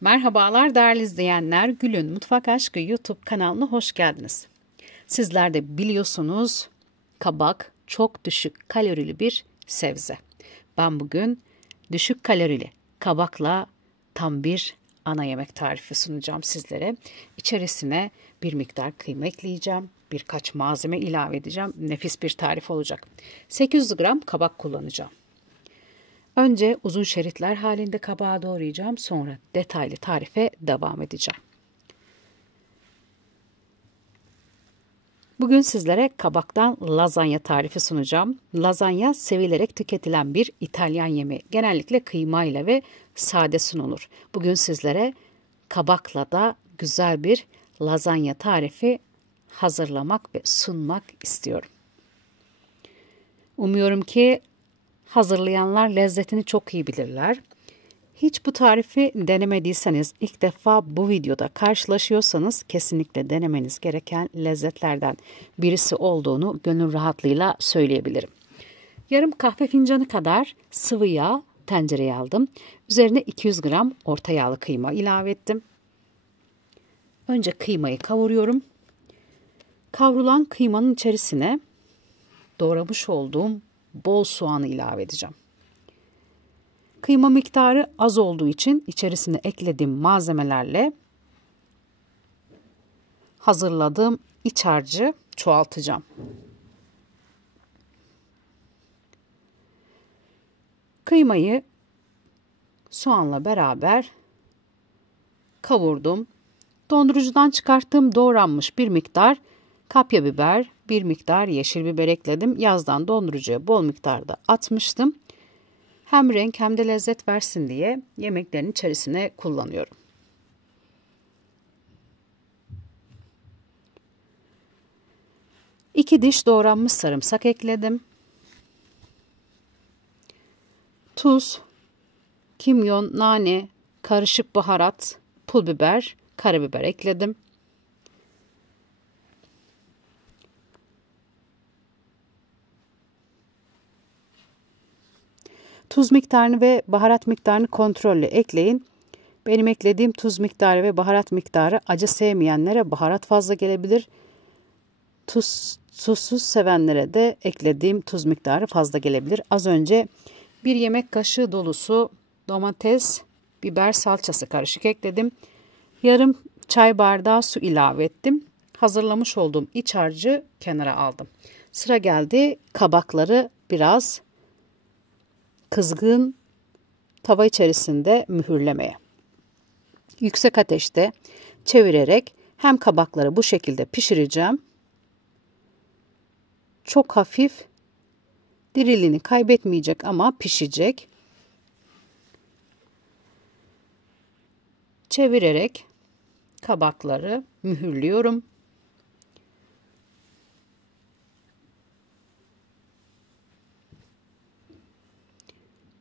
Merhabalar değerli izleyenler, Gül'ün Mutfak Aşkı YouTube kanalına hoş geldiniz. Sizler de biliyorsunuz kabak çok düşük kalorili bir sebze. Ben bugün düşük kalorili kabakla tam bir ana yemek tarifi sunacağım sizlere. İçerisine bir miktar kıyma ekleyeceğim, birkaç malzeme ilave edeceğim. Nefis bir tarif olacak. 800 gram kabak kullanacağım. Önce uzun şeritler halinde kabağı doğrayacağım. Sonra detaylı tarife devam edeceğim. Bugün sizlere kabaktan lazanya tarifi sunacağım. Lazanya sevilerek tüketilen bir İtalyan yemeği. Genellikle kıymayla ve sade sunulur. Bugün sizlere kabakla da güzel bir lazanya tarifi hazırlamak ve sunmak istiyorum. Umuyorum ki hazırlayanlar lezzetini çok iyi bilirler. Hiç bu tarifi denemediyseniz, ilk defa bu videoda karşılaşıyorsanız kesinlikle denemeniz gereken lezzetlerden birisi olduğunu gönül rahatlığıyla söyleyebilirim. Yarım kahve fincanı kadar sıvı yağ tencereye aldım. Üzerine 200 gram orta yağlı kıyma ilave ettim. Önce kıymayı kavuruyorum. Kavrulan kıymanın içerisine doğramış olduğum bol soğanı ilave edeceğim. Kıyma miktarı az olduğu için içerisine eklediğim malzemelerle hazırladığım iç harcı çoğaltacağım. Kıymayı soğanla beraber kavurdum. Dondurucudan çıkarttığım doğranmış bir miktar kapya biber, bir miktar yeşil biber ekledim. Yazdan dondurucuya bol miktarda atmıştım. Hem renk hem de lezzet versin diye yemeklerin içerisine kullanıyorum. İki diş doğranmış sarımsak ekledim. Tuz, kimyon, nane, karışık baharat, pul biber, karabiber ekledim. Tuz miktarını ve baharat miktarını kontrollü ekleyin. Benim eklediğim tuz miktarı ve baharat miktarı acı sevmeyenlere baharat fazla gelebilir. Tuzsuz sevenlere de eklediğim tuz miktarı fazla gelebilir. Az önce bir yemek kaşığı dolusu domates, biber salçası karışık ekledim. Yarım çay bardağı su ilave ettim. Hazırlamış olduğum iç harcı kenara aldım. Sıra geldi kabakları biraz kızgın tava içerisinde mühürlemeye. Yüksek ateşte çevirerek hem kabakları bu şekilde pişireceğim. Çok hafif, diriliğini kaybetmeyecek ama pişecek. Çevirerek kabakları mühürlüyorum.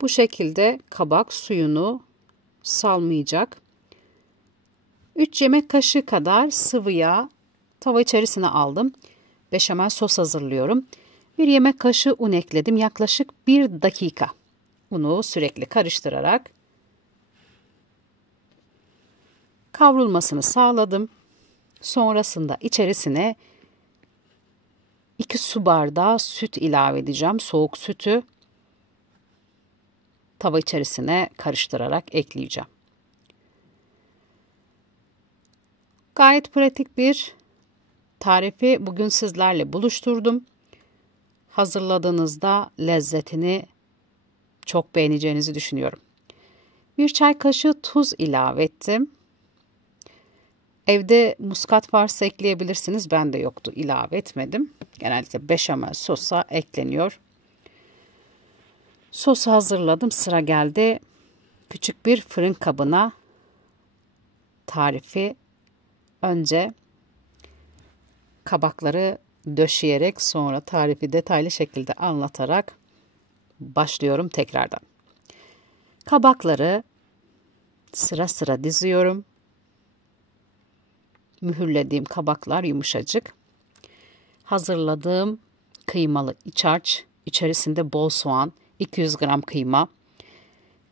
Bu şekilde kabak suyunu salmayacak. 3 yemek kaşığı kadar sıvı yağ tava içerisine aldım. Beşamel sos hazırlıyorum. 1 yemek kaşığı un ekledim. Yaklaşık 1 dakika. Unu sürekli karıştırarak kavrulmasını sağladım. Sonrasında içerisine 2 su bardağı süt ilave edeceğim. Soğuk sütü tava içerisine karıştırarak ekleyeceğim. Gayet pratik bir tarifi bugün sizlerle buluşturdum. Hazırladığınızda lezzetini çok beğeneceğinizi düşünüyorum. 1 çay kaşığı tuz ilave ettim. Evde muskat varsa ekleyebilirsiniz. Bende yoktu, ilave etmedim. Genellikle beşamel sosa ekleniyor. Sosu hazırladım. Sıra geldi küçük bir fırın kabına tarifi. Önce kabakları döşeyerek sonra tarifi detaylı şekilde anlatarak başlıyorum tekrardan. Kabakları sıra sıra diziyorum. Mühürlediğim kabaklar yumuşacık. Hazırladığım kıymalı iç harç, içerisinde bol soğan, 200 gram kıyma,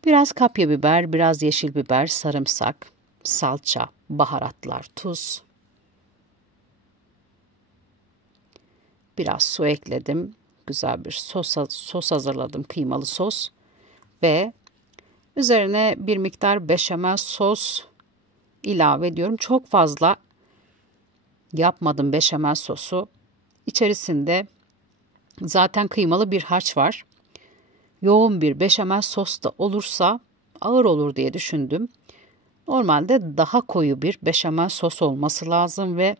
biraz kapya biber, biraz yeşil biber, sarımsak, salça, baharatlar, tuz. Biraz su ekledim. Güzel bir sos hazırladım, kıymalı sos. Ve üzerine bir miktar beşamel sos ilave ediyorum. Çok fazla yapmadım beşamel sosu. İçerisinde zaten kıymalı bir harç var. Yoğun bir beşamel sos da olursa ağır olur diye düşündüm. Normalde daha koyu bir beşamel sos olması lazım ve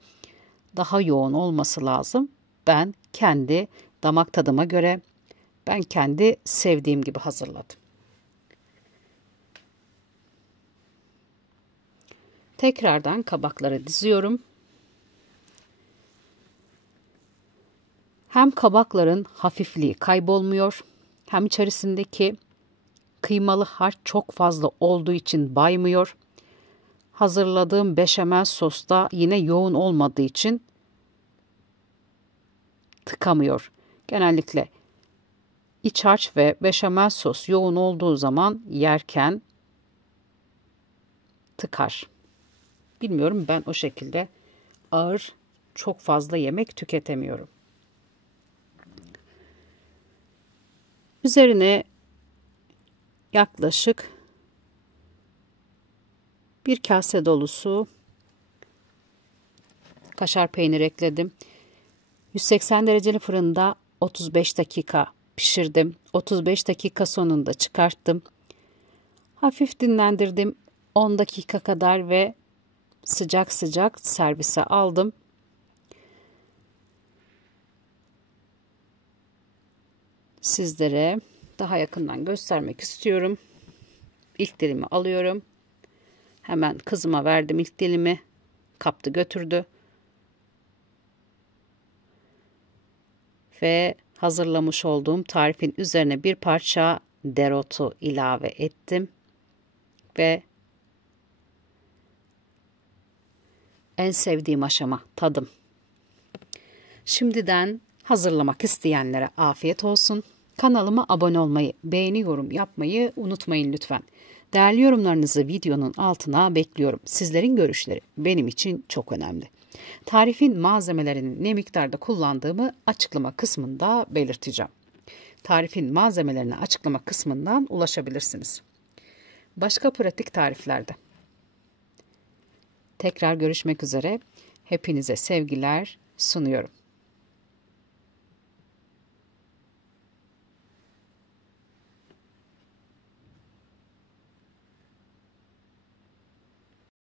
daha yoğun olması lazım. Ben kendi damak tadıma göre, ben kendi sevdiğim gibi hazırladım. Tekrardan kabakları diziyorum. Hem kabakların hafifliği kaybolmuyor, hem içerisindeki kıymalı harç çok fazla olduğu için baymıyor. Hazırladığım beşamel sos da yine yoğun olmadığı için tıkamıyor. Genellikle iç harç ve beşamel sos yoğun olduğu zaman yerken tıkar. Bilmiyorum, ben o şekilde ağır, çok fazla yemek tüketemiyorum. Üzerine yaklaşık bir kase dolusu kaşar peynir ekledim. 180 dereceli fırında 35 dakika pişirdim. 35 dakika sonunda çıkarttım. Hafif dinlendirdim 10 dakika kadar ve sıcak sıcak servise aldım. Sizlere daha yakından göstermek istiyorum. İlk dilimi alıyorum. Hemen kızıma verdim ilk dilimi. Kaptı götürdü. Ve hazırlamış olduğum tarifin üzerine bir parça dereotu ilave ettim. Ve en sevdiğim aşama tadım. Şimdiden hazırlamak isteyenlere afiyet olsun. Kanalıma abone olmayı, beğeni, yorum yapmayı unutmayın lütfen. Değerli yorumlarınızı videonun altına bekliyorum. Sizlerin görüşleri benim için çok önemli. Tarifin malzemelerini ne miktarda kullandığımı açıklama kısmında belirteceğim. Tarifin malzemelerine açıklama kısmından ulaşabilirsiniz. Başka pratik tariflerde. Tekrar görüşmek üzere. Hepinize sevgiler sunuyorum.